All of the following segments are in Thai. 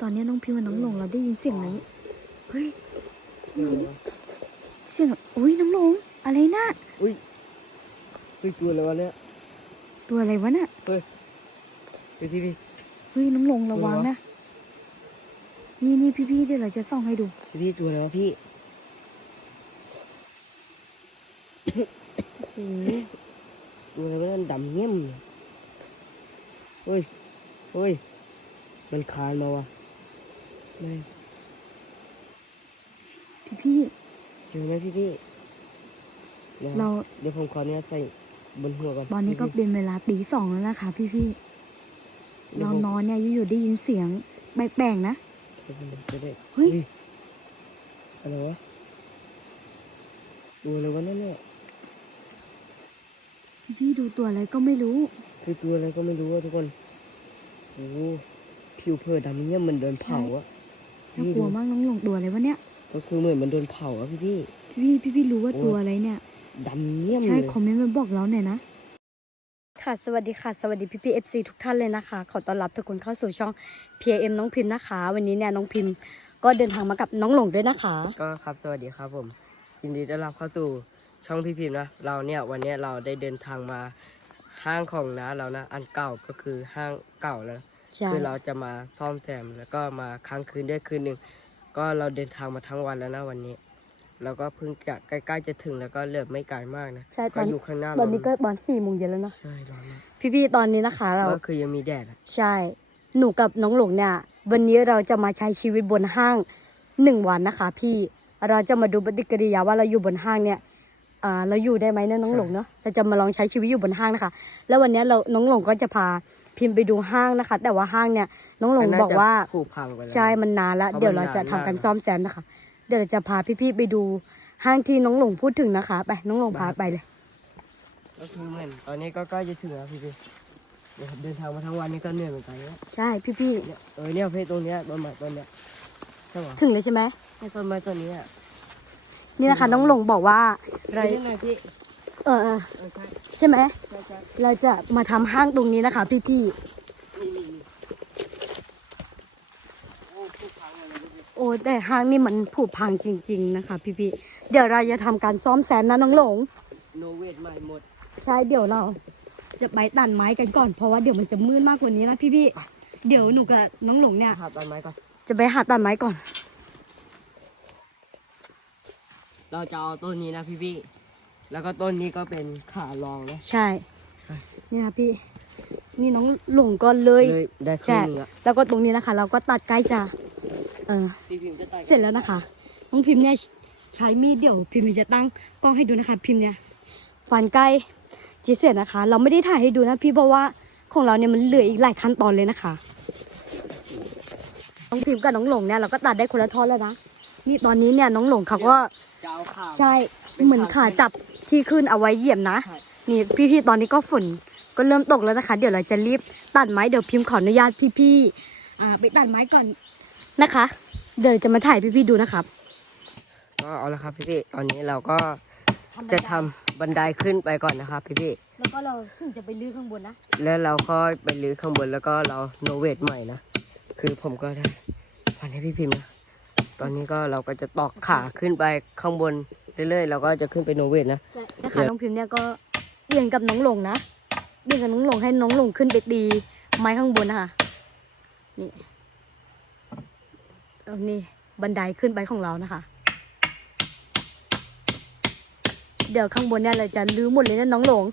ตอนนี้น้องพิมพ์กับน้องหลงเราได้ยินเสียงอะไรเฮ้ยเสียงอะไรวะเสียงอุ้ยน้องหลงอะไรน่ะอุ้ยเฮ้ยตัวอะไรวะเนี่ยตัวอะไรวะน่ะเฮ้ยพี่พี่พี่เฮ้ยน้องหลงระวังตัวอะไรวะนะนี่นี่พี่ๆเดี๋ยวเราจะส่องให้ดูพี่พี่ตัวอะไรวะพี่โอ้โหตัวอะไรวะนั่นดำเงี้ยมเลยเฮ้ยเฮ้ยมันคานมาวะ ไม่พี่เจอไหมพี่พี่ดี๋ยวๆเราเดี๋ยวผมขอเนี่ยใส่บนหัวก่อนตอนนี้ก็พี่เป็นเวลาตีสองแล้วนะคะ พี่พี่ๆเรานอนเนี่ยอยู่ๆได้ยินเสียงแปลกๆนะเดี๋ยวผมจะได้เฮ้ยอะไรวะตัวอะไรวะนั่นเนี่ยพี่ดูตัวอะไรก็ไม่รู้ คือตัวอะไรก็ไม่รู้อะทุกคนโอ้โหผิวเผือดำเงี้ยมันโดนเผาอะ น่ากลัวมากน้องหลงตัวอะไรวะเนี่ย ก็คือเหมือนมันโดนเผาอะพี่พี่พี่พี่พี่รู้ว่าโอ้ตัวอะไรเนี่ยดำเงี้ยมใช่เลยคอมเมนต์มาบอกเราหน่อยนะค่ะสวัสดีค่ะสวัสดีพี่พี่เอฟซีทุกท่านเลยนะคะ ขอต้อนรับทุกคนเข้าสู่ช่อง PM น้องพิมพ์นะคะ วันนี้เนี่ยน้องพิมพ์ก็เดินทางมากับน้องหลงด้วยนะคะ ก็ครับสวัสดีครับผมยินดีต้อนรับเข้าสู่ช่องพี่พิมพ์นะเราเนี่ยวันเนี้ยเราได้เดินทางมาห้างของน้าเรานะ อันเก่าก็คือห้างเก่าแล้วนะ ใช่ คือเราจะมาซ่อมแซมแล้วก็มาค้างคืนด้วยคืนหนึ่งก็เราเดินทางมาทั้งวันแล้วนะวันนี้เราก็เพิ่งจะใกล้ๆจะถึงแล้วก็เหลือไม่ไกลมากนะใช่ตก็อน อยู่ข้างหน้าตอนนี้เราก็ตอนสี่โมงเย็นแล้วเนาะใช่ร้อนมากพี่พี่ๆตอนนี้นะคะ เราก็คือยังมีแดดอะใช่ หนูกับน้องหลงเนี่ย วันนี้เราจะมาใช้ชีวิตบนห้างหนึ่งวันนะคะ พี่เราจะมาดูปฏิกิริยาว่าเราอยู่บนห้างเนี่ยอ่าเราอยู่ได้ไหมเนี่ยน้องหลงเนาะเราจะมาลองใช้ชีวิตอยู่บนห้างนะคะ แล้ววันนี้เราน้องหลงก็จะพา พิมพ์ไปดูห้างนะคะ แต่ว่าห้างเนี่ยน้องหลงบอกว่าผุพังไปแล้ว ใช่มันนานแล้ว เพราะเดี๋ยวมันเราจะทำนานมากการซ่อมแซมนะคะ เดี๋ยวเราจะพาพี่ๆไปดูห้างที่น้องหลงพูดถึงนะคะ ไปน้องหลงพาไปเลย ก็คือเหมือนตอนนี้ก็ใกล้จะถึงแล้วพี่พี่เดี๋ยวเดินทางมาทั้งวันนี้ก็เหนื่อยเหมือนกันนะใช่พี่เนี่ยเออเนี่ยเพศตรงเนี้ยต้นไม้ต้นเนี้ยใช่ปะๆถึงเลยใช่ไหมเนี่ยต้นไม้ต้นนี้อะนี่นะคะน้องหลงบอกว่าเราเล่นหน่อยพี่ เออเออเออใช่ใช่ไหมใช่ใช่เราจะมาทำห้างตรงนี้นะคะ พี่นี่นี่นี่โอ้ผุพังเลยนะพี่พี่ๆโอ้แต่ห้างนี่มันผุพังจริง ๆ นะคะ พี่ๆเดี๋ยวเราจะทำการซ่อมแซมนะน้องหลงโนเวทใหม่หมด ใช่เดี๋ยวเรา จะไปตัดไม้กันก่อนเพราะว่าเดี๋ยวมันจะมืดมากกว่านี้นะพี่ๆเดี๋ยวหนูกับน้องหลงเนี่ยหาต้นไม้ก่อนจะไปหาตัดไม้ก่อน เราจะเอาต้นนี้นะพี่พี่ แล้วก็ต้นนี้ก็เป็นขารองนะ ใช่ใช่นี่ค่ะพี่ นี่น้องหลงก็เลย เลยได้ครึ่ใช่ งหนึงอะแล้วก็ตรงนี้นะคะ เราก็ตัดใกล้จะเออ พี่พิมพ์จะตัดเสร็จแล้วนะคะ น้องพิมพ์เนี่ยใช้มีดเดี๋ยวพิมพ์จะตั้งกล้องให้ดูนะคะ พิมพ์เนี่ยฟันใกล้จีเสร็จนะคะ เราไม่ได้ถ่ายให้ดูนะพี่เพราะว่าของเราเนี่ยมันเหลืออีกหลายขั้นตอนเลยนะคะ น้องพิมพ์กับน้องหลงเนี่ยเราก็ตัดได้คนละท่อนแล้วนะ นี่ตอนนี้เนี่ยน้องหลงเขาก็จะเอาขาใช่เหมือนขาจับ ที่ขึ้นเอาไว้เหยียบนะใช่นี่พี่ๆตอนนี้ก็ฝนก็เริ่มตกแล้วนะคะ เดี๋ยวเราจะรีบตัดไม้เดี๋ยวพิมพ์ขออนุญาตพี่ๆอ่าไปตัดไม้ก่อนนะคะ เดี๋ยวจะมาถ่ายพี่ๆดูนะครับก็เอาละครับพี่พี่ตอนนี้เราก็จะทำบันไดขึ้นไปก่อนนะครับพี่พี่แล้วก็เราถึงจะไปลื้อข้างบนนะแล้วเราก็ไปรื้อข้างบนแล้วก็เราโนเวทใหม่นะคือผมก็ได้ฟันให้พี่พิมพ์นะตอนนี้ก็เราก็จะตอกขาขึ้นไปข้างบน เรื่อยๆเราก็จะขึ้นไปโนเวทนะใช่นะเดี๋คะยวน้องพิมพ์เนี่ยก็เบี่ยงกับน้องหลงนะเบี่ยงกับน้องหลงให้น้องหลงขึ้นไปตีไม้ข้างบนนะคะนี่เอานี่บันไดขึ้นไปของเรานะคะ เดี๋ยวข้างบนเนี่ยเราจะลื้อหมดเลยนะน้องหลง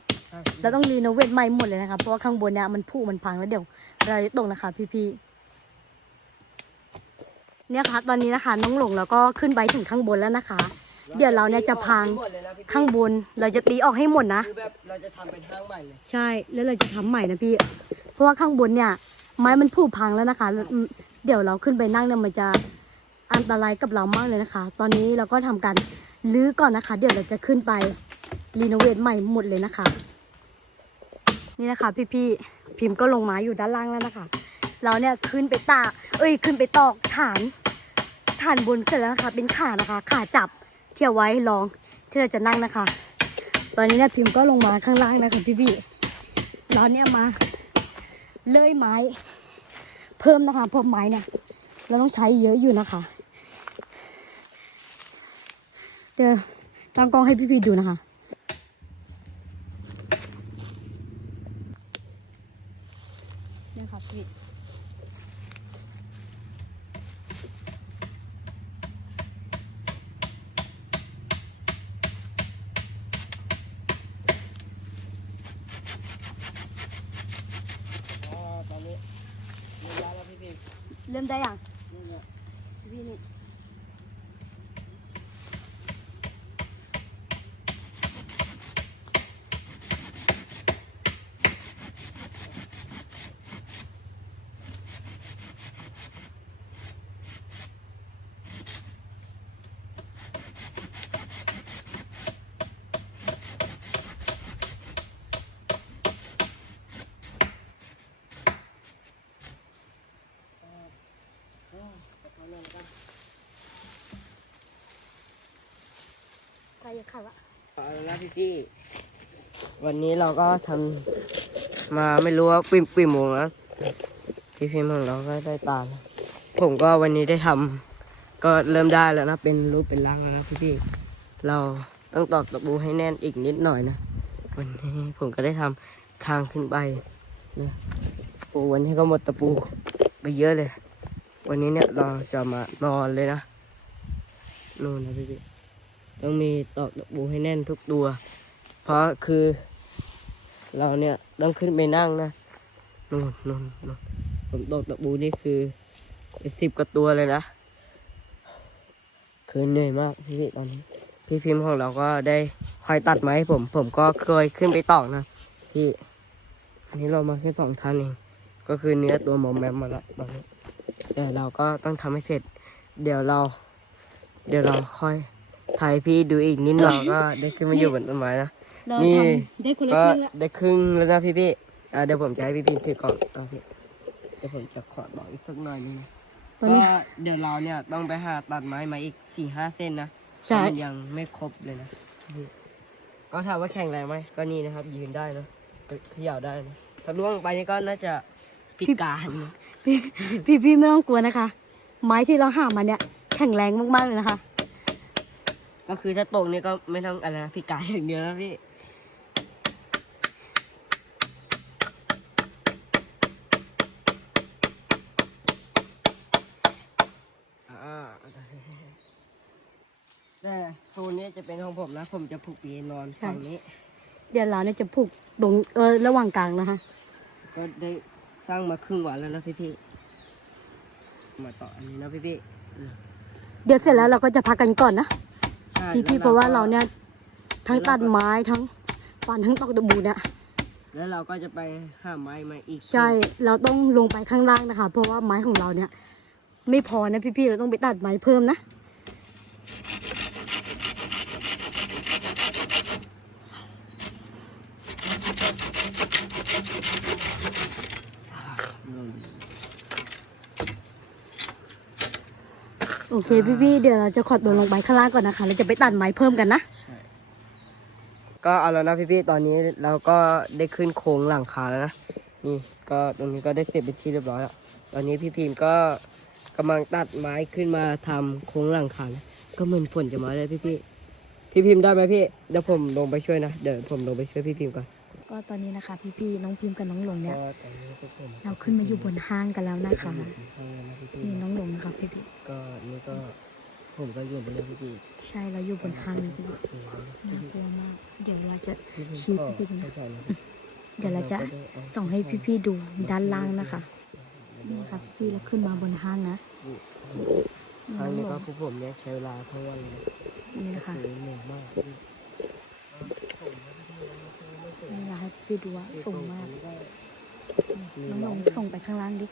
เราต้องรีโนเวทใหม่หมดเลยนะคะเพราะว่าข้างบนเนี่ยมันผุมันพังแล้วเดี๋ยวเราจะตกนะคะ พี่ๆเนี่ยค่ะตอนนี้นะคะ น้องหลงเราก็ขึ้นไปถึงข้างบนแล้วนะคะ เดี๋ยวเราเนี่ยจะพังข้างบน เราจะตีออกให้หมดนะ คือแบบเราจะทำเป็นห้างใหม่เลยใช่แล้วเราจะทำใหม่นะพี่ เพราะว่าข้างบนเนี่ย ไม้มันผุพังแล้วนะคะแล้วอืมเดี๋ยวเราขึ้นไปนั่งเนี่ยมันจะอันตรายกับเรามากเลยนะคะ ตอนนี้เราก็ทำการลื้อก่อนนะคะ เดี๋ยวเราจะขึ้นไปรีโนเวทใหม่หมดเลยนะคะ นี่นะคะ พี่ๆพิมพ์ก็ลงมาอยู่ด้านล่างแล้วนะคะ เราเนี่ยขึ้นไปตากเอ้ยขึ้นไปตอกฐาน ฐานบนเสร็จแล้วนะคะ เป็นขานะคะ ขาจับ ที่เอาไว้รองที่เราจะนั่งนะคะ ตอนนี้เนี่ยพิมพ์ก็ลงมาข้างล่างนะคะพี่ๆเราเนี่ยมา เลื่อยไม้ เพิ่มนะคะเพราะไม้เนี่ยเราต้องใช้เยอะอยู่นะคะเดี๋ยวตั้งกล้องให้พี่พีดูนะคะ เนี่ยค่ะพี่ อ๋อตอนนี้มีแล้วแล้วพี่พิมพ์ เริ่มได้ยัง นี่เนี่ย พี่นี่ อ๋อประมาณนั้นกัน ใครจะขับอะเอาละพี่พี่วันนี้เราก็ทำมาไม่รู้ว่าปิ่มปิ่มโมงแล้วพี่พิมพ์ของเราก็ได้ตามแล้วผมก็วันนี้ได้ทำก็เริ่มได้แล้วนะ เป็นรูปเป็นร่างแล้วนะพี่พี่เราต้องตอกตะปูให้แน่นอีกนิดหน่อยนะวันนี้ผมก็ได้ทำทางขึ้นไปนะโอ้วันนี้ก็หมดตะปูไปเยอะเลย วันนี้เนี่ยเราจะมานอนเลยนะนู่นนะพี่พี่ ต้องมีตอกตะปูให้แน่นทุกตัว เพราะคือ เราเนี่ยต้องขึ้นไปนั่งนะนู่นนู่นนู่นผมตอกตะปูนี่คือเป็นสิบกว่าตัวเลยนะ คือเหนื่อยมากพี่ตอนนี้ พี่พิมพ์ของเราก็ได้คอยตัดไม้ให้ผม ผมก็เคยขึ้นไปตอกนะพี่อันนี้เรามาแค่สองท่านเอง ก็คือเนื้อตัวมอมแมมมาละตอนนี้แต่เราก็ต้องทำให้เสร็จ เดี๋ยวเรา เดี๋ยวเราค่อย ถ่ายพี่ดูอีกนิดหน่อยก็ได้ขึ้นมาอยู่บนต้นไม้นะ เรานี่ ทำได้คนละก็ครึ่งละได้ครึ่งแล้วนะพี่พี่อ่าเดี๋ยวผมจะให้พี่พี่ถือก่อนเอาพี่เดี๋ยวผมจะขอบอกอีกสักหน่อยนึงนะตอนก็นี้ เดี๋ยวเราเนี่ยต้องไปหาตัดไม้มาอีกสี่ห้าเส้นนะใช่ มันยังไม่ครบเลยนะพี่ก็ถามว่าแข็งแรงไหมก็นี่นะครับ ยืนได้นะเขย่าได้นะถ้าล่วงไปนี่ก็น่าจะพิการนะพี่พี่พี่ไม่ต้องกลัวนะคะ ไม้ที่เราหามาเนี่ยแข็งแรงมากๆเลยนะคะ ก็คือถ้าตกนี่ก็ไม่ต้องอะไรนะพิการอย่างเดียวนะพี่อ่าแต่โซนนี้จะเป็นของผมนะ ผมจะผูกปีนอนใช่ฝั่งนี้ เดี๋ยวเราเนี่ยจะผูกตรงเออระหว่างกลางนะคะก็ได้สร้างมาครึ่งวันแล้วนะพี่พี่ๆมาต่ออันนี้นะพี่พี่ๆเดี๋ยวเสร็จแล้วเราก็จะพักกันก่อนนะใช่ พี่พี่แล้เพราะว่าก็เราเนี่ยทั้งตัดไม้ทั้งฟันทั้งตอกตะบูเนี่ยแล้วเราก็จะไปหาไม้มาอีก ใช่ เราต้องลงไปข้างล่างนะคะ เพราะว่าไม้ของเราเนี่ย ไม่พอนะพี่ๆ เราต้องไปตัดไม้เพิ่มนะ อเคพี่ๆเดี๋ยวเราจะขอตัวลงไปข้างล่างก่อนนะคะเราจะไปตัดไม้เพิ่มกันนะใช่ก็เอาแล้วนะพี่พี่ๆตอนนี้เราก็ได้ขึ้นโครงหลังคาแล้วนะ นี่ก็ตรงนี้ก็ได้เสร็จเป็นที่เรียบร้อยแล้ว ตอนนี้พี่พิมพ์ก็กำลังตัดไม้ขึ้นมาทำโครงหลังคานะก็เหมือนฝนจะมาเลยพี่พี่ๆพี่พิมพ์ได้ไหมพี่ เดี๋ยวผมลงไปช่วยนะ เดี๋ยวผมลงไปช่วยพี่พิมพ์ก่อน ก็ตอนนี้นะคะ พี่ๆน้องพิมพ์กับน้องหลงเนี่ยก็ตอนนี้พวกผมเราขึ้นมาอยู่บนห้างกันแล้วนะคะอยู่ที่ห้างนะพี่พี่นี่น้องหลงนะคะพี่ก็นี่ก็ผมก็อยู่บนเรือพี่พี่ๆใช่เราอยู่บนห้างเลยพี่ๆน่ากลัวมาก เดี๋ยวเราจะพี่พิมพ์ชี้ขอพี่พิมพ์นะเข้าใจนะเดี๋ยวเราจะส่งให้พี่ๆดูด้านล่างนะคะนี่ค่ะพี่เราขึ้นมาบนห้างนะครั้งน้นี้องหลก็งพวกผมเนี่ยใช้เวลาทั้งวันเลยนี่นะคะคือเหนื่อยมาก พี่นี่เราให้พี่ดูว่าสูงมากน้องลงส่งไปข้างล่างดิ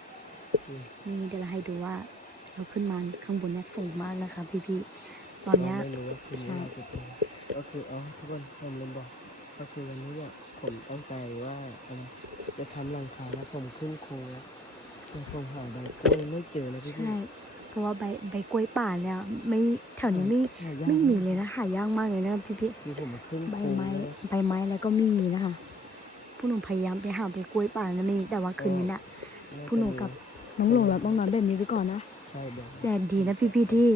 นี่เดี๋ยวเราให้ดูว่า เราขึ้นมาข้างบนเนี่ยสูงมากนะคะ พี่ๆตอนเนี้ยไม่รู้ว่าคืนนี้เราจะเป็นก็คืออ๋อทุกคนผมลืมบอกก็คือวันนี้เนี่ยผมตั้งใจว่าเอ่อจะทำหลังคาแล้วผมขึ้นโค้งแล้วแต่ผมหาใบกล้วยไม่เจอเลยพี่พี่ใช่เพราะว่าใบใบกล้วยป่าเนี่ยไม่แถวนี้ไม่หายากไม่มีเลยนะหายากมากเลยนะพี่คือผมมาขึ้นๆใบโค้งไม้แล้วใบไม้แล้วก็ไม่มีนะคะ ผู้หนุ่มพยายามไปหาใบกล้วยป่านะไม่มีแต่ว่าคืนนี้น่ะผู้หนูกับน้องหลงเราต้องนอนแบบนี้ไปก่อนนะใช่ช่เดี๋ยวแต่ดีนะพี่ๆที่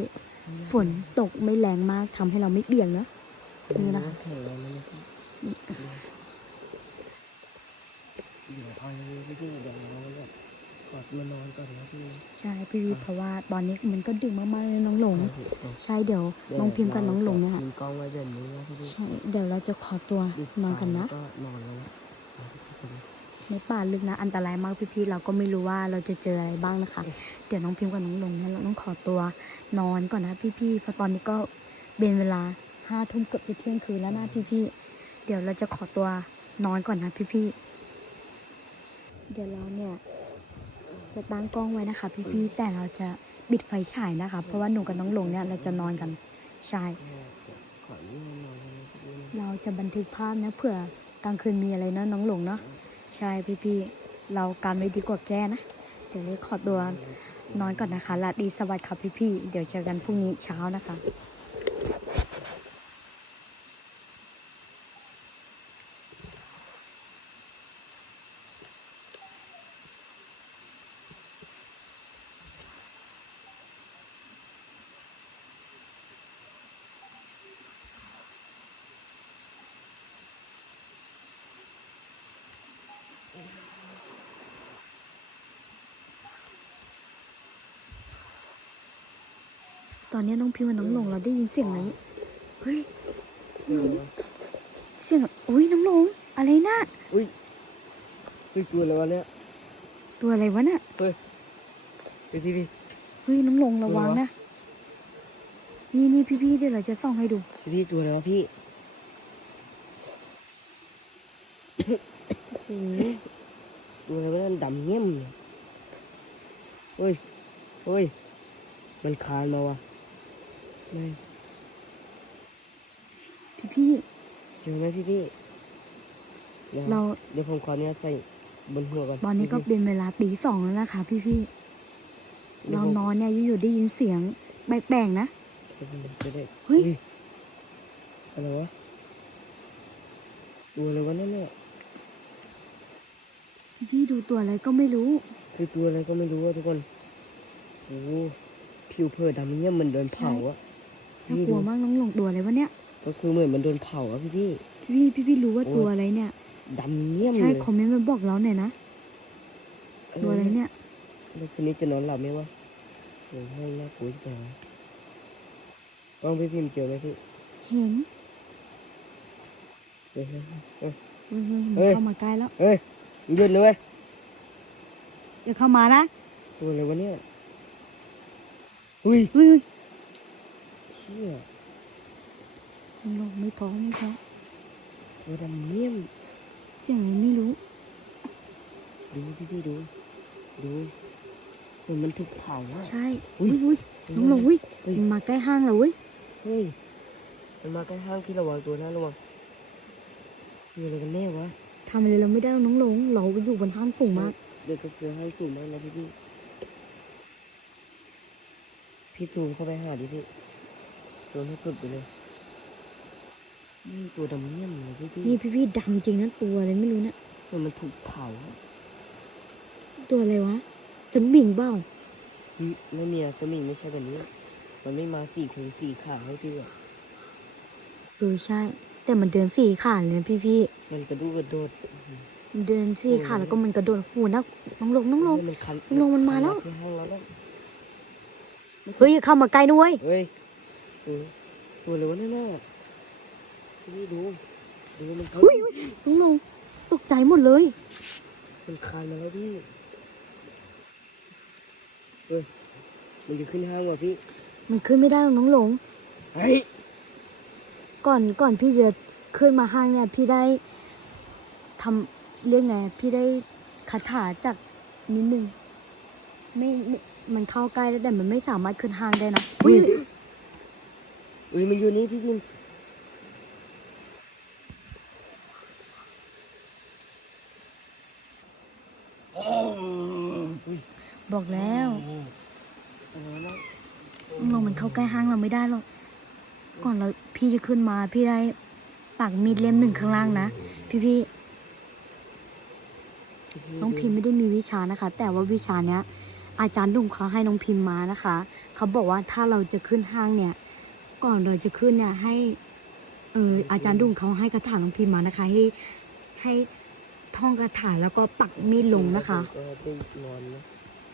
ฝนตกไม่แรงมากทำให้เราไม่เบี่ยงเนอะนี่นะคะ แข็งแรงนะพี่เดี๋ยวพอเลยพี่พี่เดี๋ยวเราแบบขอตัวนอนก่อนนะพี่ใช่พี่ๆเพราะว่าตอนนี้มันก็ดึกมากๆเลยน้องหลงครับผมใช่เดี๋ยวน้องพิมพ์กับน้องหลงเนี่ยทิ้งกล้องไว้แบบนี้นะพี่พี่ใช่เดี๋ยวเราจะขอตัวนอนกันนะ ก็นอนแล้วนะ ในป่าลึกนะ อันตรายมากพี่ๆ เราก็ไม่รู้ว่าเราจะเจออะไรบ้างนะคะ เดี๋ยวน้องพิมพ์กับน้องหลงเนี่ยเราต้องขอตัวนอนก่อนนะพี่ๆ เพราะตอนนี้ก็เป็นเวลาห้าทุ่มเกือบจะเที่ยงคืนแล้วนะพี่ๆ เดี๋ยวเราจะขอตัวนอนก่อนนะพี่ๆ เดี๋ยวเราเนี่ยจะตั้งกล้องไว้นะคะ พี่ๆ แต่เราจะปิดไฟฉายนะคะ เพราะว่าหนูกับน้องหลงเนี่ยเราจะนอนกันใช่เราจะบันทึกภาพนะเผื่อ กลางคืนมีอะไรเนาะน้องหลงเนาะใช่พี่ๆเราการไว้ดีกว่าแก้นะ เดี๋ยวนี้ขอตัวนอนก่อนนะคะลาดีสวัสดีค่ะพี่ๆเดี๋ยวเจอกันพรุ่งนี้เช้านะคะ อนนี้น้องพิมพ์กับน้องหลงเราได้ยินเสียงอะไรเฮ้ยเชื่อไหมเสียงอุ้ยน้องหลงอะไรนะอุ้ยอุ้ยตัวอะไรวะเนี่ยตัวอะไรวะน่ะเฮ้ยพี่พี่พี่เฮ้ยน้องหลงระวังตัวอะไรวะนะนี่นี่พี่ๆเดี๋ยวเราจะส่องให้ดูพี่พี่ตัวอะไรวะพี่โอ้โหตัวอะไรวะนั่นดำเงี้ยมเลยเฮ้ยเฮ้ยมันคานมาวะ ไม่พี่เจอไหมพี่พี่ดี๋ยวๆเรา เดี๋ยวผมขอเนี้ยใส่บนหัวก่อนตอนนี้ก็พี่เป็นเวลาตีสองแล้วนะคะ พี่พี่ๆเรานอนเนี่ยอยู่ๆได้ยินเสียงแปลกๆนะเดี๋ยวผมจะได้เฮ้ย อะไรวะตัวอะไรวะนั่นเนี่ยพี่ดูตัวอะไรก็ไม่รู้ คือตัวอะไรก็ไม่รู้อะทุกคนโอ้โหผิวเผือดำเนี่ยมันโดนเผาอะ น่ากลัวมากน้องหลงตัวอะไรวะเนี่ย ก็คือเหมือนมันโดนเผาอะพี่พี่พี่พี่พี่รู้ว่าโอ้ยตัวอะไรเนี่ยดำเนี่ยมใช่เลยคอมเมนต์มาบอกเราหน่อยนะตัวอะไรเนี่ยแล้วคืนนี้จะนอนหลับไหมวะโอ้ยให้น่ากลัวจังเลยกล้องพี่พิมพ์เจอไหมพี่เห็นเฮ้ยเฮ้ยเฮ้ยเฮ้ยเฮ้ยมันเฮ้ยเข้ามาใกล้แล้วเฮ้ยมึงหยุดเลยเว้ยเดี๋ยวเข้ามานะตัวอะไรวะเนี่ยอุ้ยเฮ้ยเฮ้ยเชี่ยน้องหลงไม่พอไม่พอตัวดำเนี่ยมเสียงอะไรไม่รู้ ดูพี่พี่ดู ดูเหมือนมันถูกเผาอะใช่ อุ๊อุ้ยยอุ้ยน้องหลงอุ้ยเฮ้ยมันมาใกล้ห้างแล้วเว้ยเฮ้ย มันมาใกล้ห้างพี่ระวังตัวนะระวังมีอะไรกันแน่วะทำอะไรเราไม่ได้หรอกน้องหลง เราอยู่บนห้างสูงมากเด็กก็เจอห้างสูงมากนะพี่พี่พี่ซูมเข้าไปหาดิพี่ โดนให้สุดไปเลยนี่ตัวดำเนียมเลยพี่พี่นี่พี่พี่ดำจริงนะตัวอะไรไม่รู้นะเหมันมันถูกเผา ตัวอะไรวะสมิงเบ้าอืมไม่มีอะสมิงไม่ใช่แบบนี้ มันไม่มาสี่คนสี่ขาให้พี่อะเออใช่ แต่มันเดินสี่ขาเลยนะพี่พี่มันกระดูกกระโดดมันเดินสี่ขาแล้วก็มันกระโดดหูนะน้องหลงน้องหลงเฮ้ยมันคันลงมันมาแล้วที่ห้างเราแล้วเฮ้ยเข้ามาใกล้ด้วยเฮ้ย ตัวตัวอะไรวะนั่นน่ะพี่ดูดูมันเขาเฮ้ยเฮ้ยน้องหลงตกใจหมดเลย มันคานมาแล้วพี่เฮ้ยมันจะขึ้นห้างว่ะพี่มันขึ้นไม่ได้หรอกน้องหลง เฮ้ยก่อนก่อนพี่จะขึ้นมาห้างเนี่ย พี่ได้ทำเรื่องไง พี่ได้คาถาจากนิดนึงไม่ไม่มันเข้าใกล้แล้วแต่มันไม่สามารถขึ้นห้างได้นะอุ้ย อุ้ยมันอยู่นี่พี่พิมอุ้ยบอกแล้วอะไรวะนั่นน้องหลงมันเข้าใกล้ห้างเราไม่ได้หรอก ก่อนเราพี่จะขึ้นมาพี่ได้ปากมีดเล่มหนึ่งข้างล่างนะ พี่พี่น้องพิมพ์ไม่ได้มีวิชานะคะ แต่ว่าวิชาเนี้ย อาจารย์ดุงเขาให้น้องพิมพ์มานะคะ เขาบอกว่าถ้าเราจะขึ้นห้างเนี่ย ก่อนเราจะขึ้นเนี่ยให้ เอออาจารย์ดุงเขาให้คาถาน้องพิมพ์มานะคะ ให้ให้ท่องคาถาแล้วก็ปักมีดลงนะคะก็ได้นอนนะ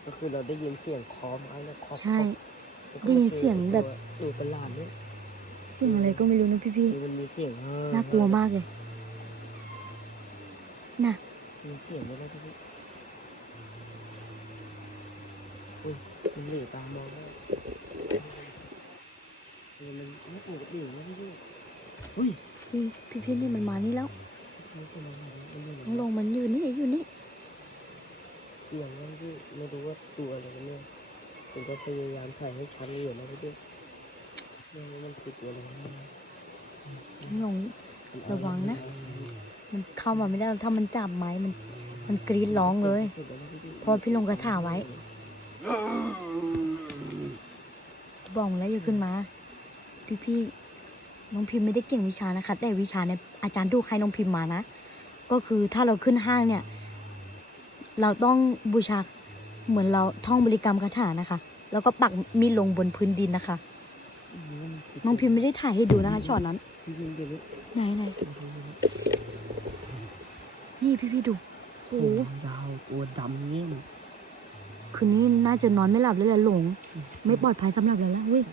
ก็คือเราได้ยินเสียงเคอไม้นะเคาะใช่เคาะได้ยินเสียงแบบตัวประหลาดเนี่ยสิ่งอะไรก็ไม่รู้นะพี่คือมันมีเสียงเออๆน่ากลัวมากเลยน่ะมีเสียงด้วยนะพี่อุ้ยมันเหลือตามองแล้ว เออมันไม่ปกตินะพี่อุ้ยพี่พี่พี่นี่มันมานี่แล้วมันก็มาแล้วมันอยู่น้องลงมันอยู่นี่อยู่นี่เสียงนั่นพี่ไม่รู้ว่าตัวอะไรกันเนี่ยผมก็พยายามถ่ายให้ชัดอยู่นะพี่เนี่มันคือตัวอะไรนะน้องลงระวังนะ มันเข้ามาไม่ได้ถ้ามันจับไม้มัน มันกรีดร้องเลยเพราะพี่ลงกระถาไว้บอกแล้วอย่าขึ้นมา พี่พี่น้องพิมพ์ไม่ได้เก่งวิชานะคะ แต่วิชาเนี่ยอาจารย์ดูให้น้องพิมพ์มานะ ก็คือถ้าเราขึ้นห้างเนี่ย เราต้องบูชาเหมือนเราท่องบริกรรมคาถานะคะ แล้วก็ปักมีดลงบนพื้นดินนะคะ น้องพิมพ์ไม่ได้ถ่ายให้ดูนะคะช็อตนั้นพี่พิมพ์เดี๋ยวนี้ไหนไหนนี่พี่พี่ดูโอ้โหดาวตัวดำเงี้ยมคืนนี้น่าจะนอนไม่หลับเลยแหละหลง ไม่ปลอดภัยสำหรับเราแล้วเว้ย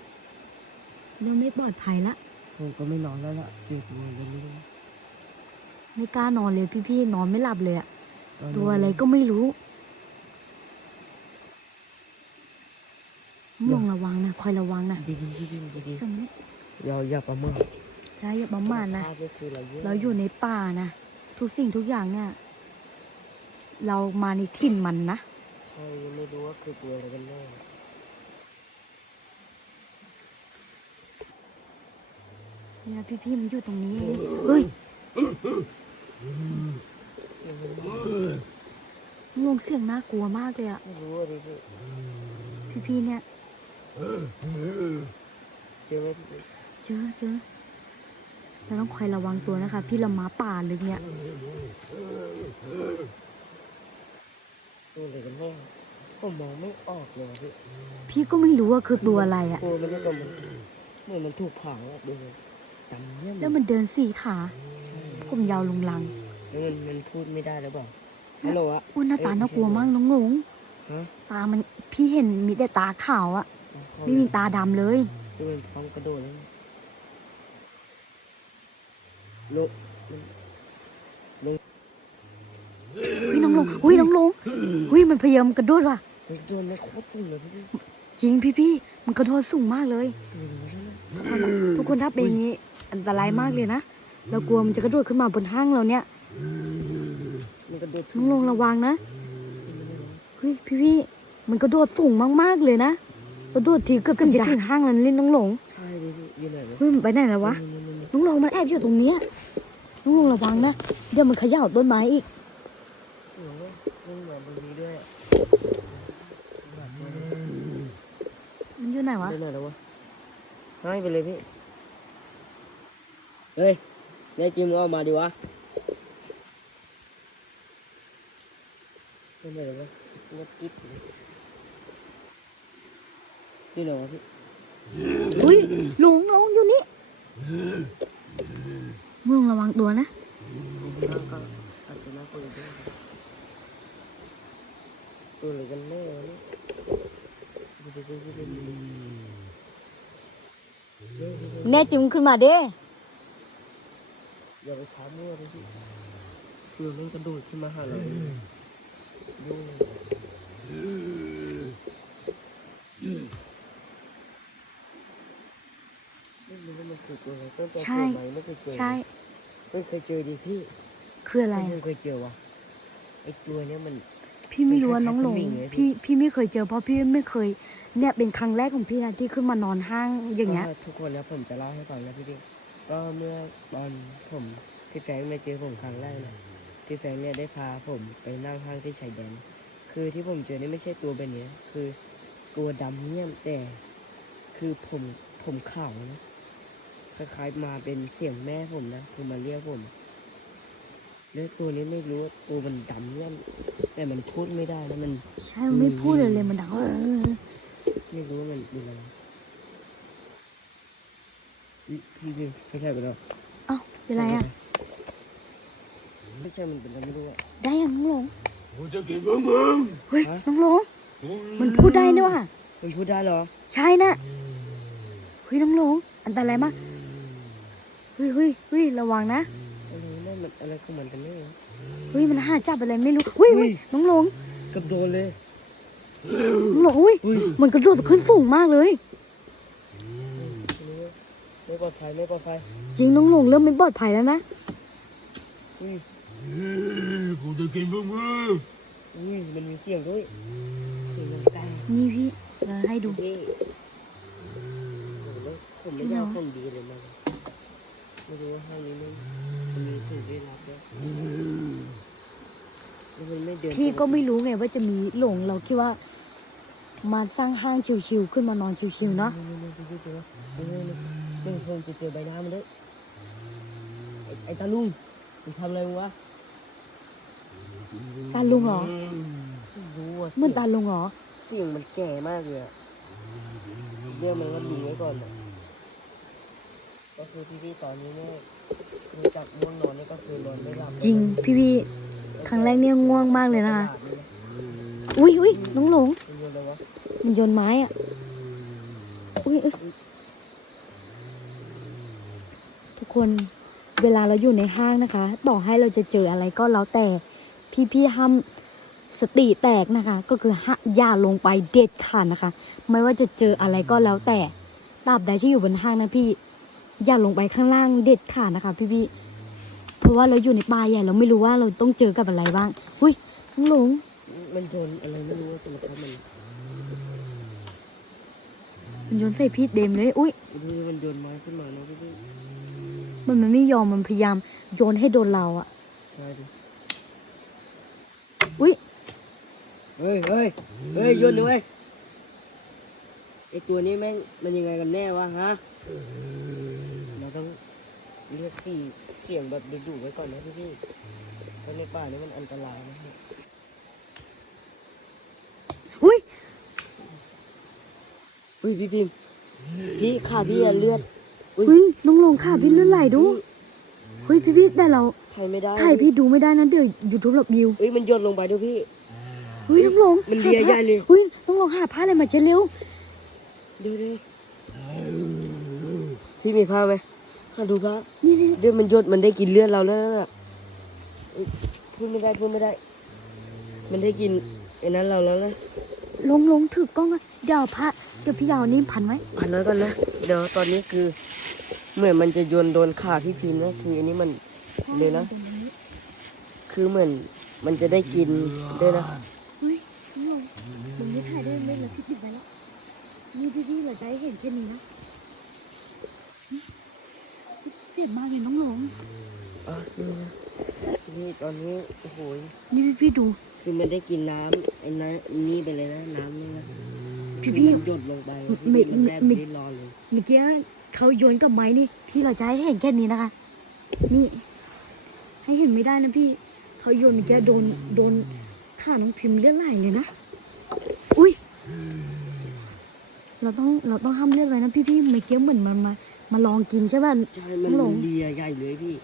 เราไม่ปลอดภัยละผมก็ไม่นอนแล้วล่ะเจ็บหัวเลยไม่รู้ไม่กล้านอนเลยพี่พี่ๆนอนไม่หลับเลยอะตนนี้ตัวอะไรก็ไม่รู้มองระวังนะคอยระวังนะดีดีดีดีดีสมมติเราอย่าประมาทใช่อย่าประมาทนะ ภพก็คือเราเยอะเราอยู่ในป่านะทุกสิ่งทุกอย่างเนี่ย เรามาในถิ่นมันนะ ใช่ไม่รู้ว่าคือตัวอะไรกันแน่ นี่นะพี่พี่ๆมันอยู่ตรงนี้เองเฮ้ยงงเสียงน่ากลัวมากเลยอะไม่รู้อะไรพี่พี่พี่ๆเนี่ยเจอไหมพี่เจอเจอเราต้องคอยระวังตัวนะคะ พี่ละมาป่าลึกเนี่ยตัวอะไรกันแน่ผมมองไม่ออกเลยพี่พี่ก็ไม่รู้ว่าคือตัวอะไรอะตัวมันก็เหมือนเหมือนมันถูกเผาอะดูเลย ดำเนี่ยแล้วมันเดินสี่ขาผมยาวลุงลังแล้วมันมันพูดไม่ได้หรือเปล่าฮัลโหลอะ อุ้ยหน้าตาน่ากลัวมากน้องหลงฮะ ตามันพี่เห็นมีแต่ตาขาวอะไม่มีตาดำเลย คือมันพร้อมกระโดดแล้วลุกอุ้ยน้องหลงอุ้ยน้องหลงอุ้ยมันพยายามกระโดดว่ะ มันโดนไม่โคตรตึงเลยพี่จริงพี่พี่ๆมันกระโดดสูงมากเลยตัวนี้แล้วนะทุกคนถ้าเป็นอย่างนี้ อันตรายมากเลยนะ เรากลัวมันจะกระโดดขึ้นมาบนห้างเราเนี่ยมันกระโดดน้องลงระวังนะเฮ้ยพี่พี่ๆมันกระโดดสูงมากๆเลยนะกระโดดทีเกือบจะถึงห้างแล้วนี่น้องหลงใช่เลยพี่อยู่ไหนวะเฮ้ยมันไปไหนแล้ววะน้องลงมันแอบอยู่ตรงเนี้ยน้องลงระวังนะเดี๋ยวมันเขย่าต้นไม้อีกสวยเว้ยมันเหมือนตรงนี้ด้วยอะมันอยู่ไหนวะไปไหนแล้ววะให้ไปเลยพี่ เฮ้ยแน่จริงมึงออกมาดิวะไปไหนแล้ววะรถจิ๊บเลยนี่ไหนวะพี่อุ้ยหลงหลงอยู่นี่มึงระวังตัวนะน่าก็อาจจะน่ากลัวด้วยตัวอะไรกันแน่วะเนี่ยดูดิดูดิดูดิเฮ้ยเฮ้ยเฮ้ยแน่จริงมึงขึ้นมาเด้ อย่าไปช้ามั่วเลยพี่คือมันกระโดดขึ้นมาหาเราดูไม่รู้ว่ามันคือตัวอะไรตั้งแต่ใช่เกิดมาไม่เคยเจอใช่ไม่เคยเจอดิพี่คืออะไรไม่อะเคยเจอวะไอตัวเนี้ยมัน พี่ไม่รู้ว่าเป็นคน้ล้าอยงๆหลงสมิงเลยพี่พี่พี่ไม่เคยเจอเพราะพี่ไม่เคย เนี่ยเป็นครั้งแรกของพี่นะที่ขึ้นมานอนห้างอย่างเงี้ยก็ทุกคนนะผมจะเล่าให้ฟังนะพี่ดิ ก็เมื่อตอนผมพี่แฟรงค์มาเจอผมครั้งแรกนะพี่แฟรงค์เนี่ยได้พาผมไปนั่งห้างที่ชายแดนคือที่ผมเจอนี่ไม่ใช่ตัวแบบนี้คือตัวดำเนี่ยแต่คือผมผมขาวนะคล้ายๆมาเป็นเสียงแม่ผมนะคือมาเรียกผมแล้วตัวนี้ไม่รู้ว่าตัวมันดำเนี่ยแต่มันพูดไม่ได้แล้วมัน ใช่มันไม่พูดเลยเลยมันดังเออไม่รู้ว่ามันเป็นอะไร พี่พี่พี่ไม่ใช่ไปแล้วเอ้าเป็นไรอะ ไม่ใช่มันเป็นอะไรไม่รู้อะได้ยังน้องหลงกูจะกินพวกมึงเฮ้ยฮะน้องหลง มันพูดได้ด้วยว่ะมันพูดได้เหรอ ใช่นะเฮ้ยน้องหลง อันตรายมากเฮ้ยเฮ้ยเฮ้ยระวังนะอะไรนั่นมันอะไรของมันกันเนี่ยเฮ้ยมันหาจับอะไรไม่รู้เฮ้ยเฮ้ยน้องหลงเกับโดนเลยน้องหลงเฮ้ยอุ้ยมันกระโดดขึ้นสูงมากเลย ไม่ปลอดภัยไม่ปลอดภัยจริงน้องหลงเริ่มไม่ปลอดภัยแล้วนะอุ้ยกูจะกินพวกมึงอุ้ยมันมีเสียงด้วยเสียงมันดังนี่พี่เราให้ดูพี่โอ้โหแล้วผมไม่ได้เอาของดีเลยมาไม่รู้ว่าห้างนี้มันมันมีสิ่งได้รับด้วยแล้วมันไม่เดินพี่ก็ไม่รู้ไงว่าจะมีหลงเราคิดว่า มาสร้างห้างชิวๆขึ้นมานอนชิวๆเนาะ นี่นี่นี่พี่เจอนี่นี่นี่นี่คงจะเจอใบหน้ามันด้วยไอ้ไอ้ตาลุงมึงทำอะไรมึงวะตาลุงเหรอไม่รู้อะเหมือนตาลุงเหรอ เสียงมันแก่มากเลยอะเรียกมันว่าลุงไว้ก่อนอะก็คือพี่ๆตอนนี้เนี่ยมีจับง่วงนอนนี่ก็คือนอนไม่หลับจริง พี่พี่ๆครั้งแรกเนี่ยง่วงมากเลยนะคะ อุ้ยอุ้ยน้องหลงมันโยนอะไรวะมันโยนไม้อะอุ้ยอุ๊ยทุก คนเวลาเราอยู่ในห้างนะคะ ต่อให้เราจะเจออะไรก็แล้วแต่พี่พี่ๆห้ามสติแตกนะคะ ก็คือห้าอย่าลงไปเด็ดขาดนะคะ ไม่ว่าจะเจออะไรก็แล้วแต่ตราบใดที่อยู่บนห้างนะพี่ อย่าลงไปข้างล่างเด็ดขาดนะคะ พี่พี่ๆเพราะว่าเราอยู่ในป่าใหญ่เราไม่รู้ว่าเราต้องเจอกับอะไรบ้างอุ้ยน้องหลงมันโยนอะไรไม่รู้ว่าจะมาทำมันมันโยนใส่พี่เดมเลย อุ้ยดูมันโยนไม้ขึ้นมาเนาะพี่ มันมันไม่ยอมมันพยายามโยนให้โดนเราอะๆใช่ดิอุ้ยเฮ้ยเฮ้ยเฮ้ยโยนด้วยไอตัวนี้แม่งมันยังไงกันแน่วะฮะเราต้องเรียกสี่เสียงแบบดุๆไว้ก่อนนะพี่ๆเพราะในป่านี้มันอันตรายนะฮะอุ้ยอุ้ยพี่พิมพ์พี่ขาพี่อะเลือด อุ้ยน้องลงค่ะพี่เลื่อนไหลดูเฮ้ยพี่พี่แต่เราถ่ายไม่ได้ถ่ายพี่ดูไม่ได้นะเดี๋ยวยูทูบหลบวิวเอ้ยมันโยนลงไปด้วยพี่เฮ้ยน้องลงมันเลียหาผ้าใหญ่เลยเฮ้ยน้องลงหาผ้าอะไรมาเช็ดเร็วเดี๋ยวเดี๋ยวพี่มีผ้าไหมมาดูผ้านี่นี่เดี๋ยวมันหยดมันได้กินเลือดเราแล้วน่ะเอ้ยพูดไม่ได้พูดไม่ได้ มันได้กินไอ้นั้นเราแล้วนะลงลงถือกล้องอะเดี๋ยวเอาผ้าเดี๋ยวพี่ยาวนี่พันไว้พันไว้ก่อนนะเดี๋ยวตอนนี้คือ เหมือนมันจะโยนโดนขาพี่พิมพ์นะคืออันนี้มันเลยนะ คือเหมือนมันจะได้กินด้วยนะเฮ้ยน้องลงตรงนี้ถ่ายได้ไหมเราพี่ปิดไว้แล้วนี่พี่พี่เราจะให้เห็นแค่นี้นะเจ็บมากเลยน้องหลงอะนี่นะนี่ตอนนี้โอ้โหนี่พี่พี่ดู คือมันได้กินน้ำไอ้น้ำนี่ไปเลยนะน้ำนี่นะพี่พี่ มันหยดลงไปไม่มันแทบไม่ไม่ได้รอเลย เมื่อกี้ เขาโยนกับไม้นี่ พี่เราจะให้เห็นแค่นี้นะคะ นี่ ให้เห็นไม่ได้นะพี่ เขาโยนเมื่อกี้โดนโดนขาน้องพิมพ์เลือดไหลเลยนะอุ้ยเราต้องเราต้องห้ามเลือดไว้นะพี่พี่เมื่อกี้เหมือนมันมามาลองกินใช่ป่ะใช่มันหลงเลียใหญ่เลยพี่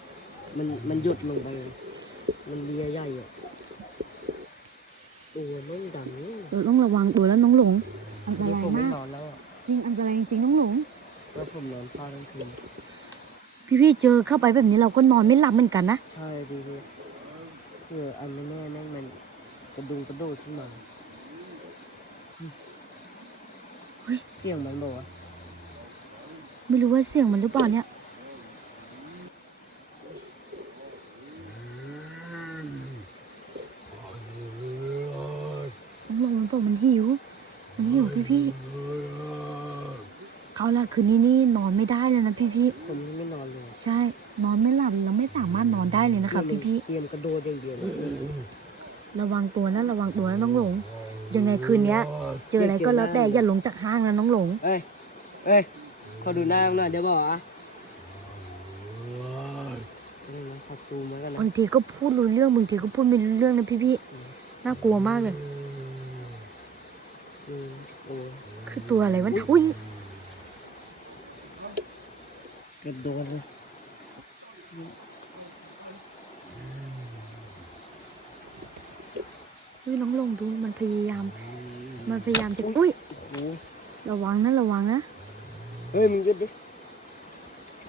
มันมันหยดลงไปเลยมันเลียใหญ่อะตัวไม่งดำเนี่ยเราต้องระวังตัวแล้วน้องหลงอันตนี่รายผมไม่มากนอนแล้วอะจริงอันตรายจริงๆน้องหลง แล้วผมนอนเฝ้าทั้งคืนพี่พี่เจอเข้าไปแบบนี้เราก็นอนไม่หลับเหมือนกันนะใช่ดีดีคืออันนี้แน่แม่งมันกระดุงกระโดดขึ้นมาเฮ้ยเสียงมันบอกว่าไม่รู้ว่าเสียงมันหรือเปล่าเนี่ยน้องหลงมันบอกมันหิว มันหิวพี่พี่ เอาละคืนนี้นี่นอนไม่ได้เลยนะพี่พี่ผมยังไม่นอนเลยใช่ นอนไม่หลับเราไม่สามารถนอนได้เลยนะคะพี่พี่เตรียมกระโดดอย่างเดียวเลยระวังตัวนะระวังตัวนะน้องหลง ยังไงคืนเนี้ย เจออะไรก็แล้วแต่อย่าลงจากห้างนะน้องหลง เอ้ยเอ้ยขอดูหน้าหน่อยเดี๋ยวบอกอะว้ายนี่นะขอบกูเหมือนกันนะบางทีก็พูดรู้เรื่องบางทีก็พูดไม่รู้เรื่องนะพี่พี่ๆน่ากลัวมากเลย อืมโอ้คือตัวอะไรวะอุ้ย เกือบโดนเลยอุ้ยน้องลงดูมันพยายาม มันพยายามจะอุ้ยโอ้ระวังนะระวังนะเฮ้ยมึงหยุดดิ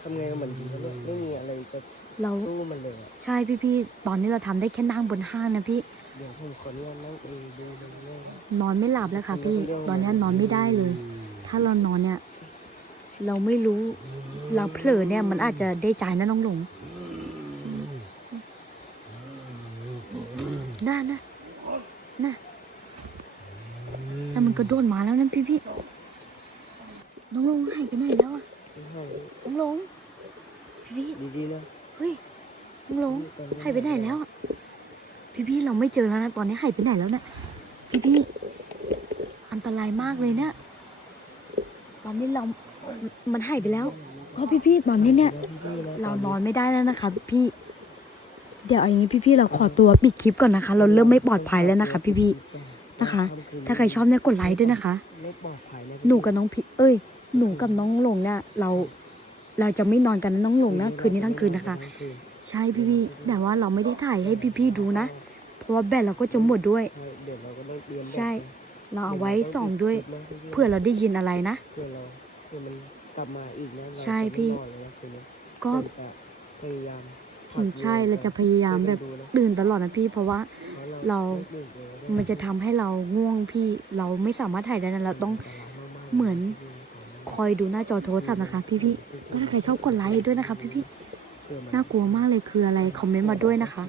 ทำไงกับมันดีวะเนี่ยไม่มีอะไรจะเราสู้มันเลยอะใช่พี่พี่ๆตอนนี้เราทำได้แค่นั่งบนห้างนะพี่ เดี๋ยวผมขออนุญาตนั่งเองดูดูดูนอนไม่หลับแล้วค่ะพี่ ตอนนี้นอนไม่ได้เลย ถ้าเรานอนเนี่ย เราไม่รู้ เราเผลอเนี่ยมันอาจจะได้ใจนะน้องหลงน่านะน่ะแต่มันกระโดดมาแล้วนั่นพี่พี่น้องหลงหายไปไหนแล้วอะน้องหลงพี่พี่ดีๆนะเฮ้ยน้องหลงหายไปไหนแล้วอะพี่พี่เราไม่เจอแล้วนะตอนนี้หายไปไหนแล้วเนะพี่พี่อันตรายมากเลยเนี่ย ตอนนี้เรา มันหายไปแล้ว เพราะพี่พี่ตอนนี้เนี่ย เรานอนไม่ได้แล้วนะคะพี่ เดี๋ยวอย่างนี้พี่ๆเราขอตัวปิดคลิปก่อนนะคะ เราเริ่มไม่ปลอดภัยแล้วนะคะ พี่ๆนะคะ ถ้าใครชอบเนี่ยกดไลค์ด้วยนะคะไม่ปลอดภัยนะหนูกับน้องพี่ เอ้ย หนูกับน้องหลงเนี่ย เราเราจะไม่นอนกันนะน้องหลงนะคืนนี้ทั้งคืนนะคะ ใช่พี่ๆแต่ว่าเราไม่ได้ถ่ายให้พี่ๆดูนะ เพราะว่าแบตเราก็จะหมดด้วย ใช่ เราเอาไว้ส่องด้วย เพื่อเราได้ยินอะไรนะเพื่อเราเพื่อมันกลับมาอีกนะใช่พี่ ก็พยายามใช่เราจะพยายามแบบตื่นตลอดนะพี่ เพราะว่าเรา มันจะทำให้เราง่วงพี่ เราไม่สามารถถ่ายได้นะเราต้องเหมือนคอยดูหน้าจอโทรศัพท์นะคะพี่ๆก็ถ้าใครชอบกดไลค์ด้วยนะคะพี่ๆน่ากลัวมากเลยคืออะไรคอมเมนต์มาด้วยนะคะ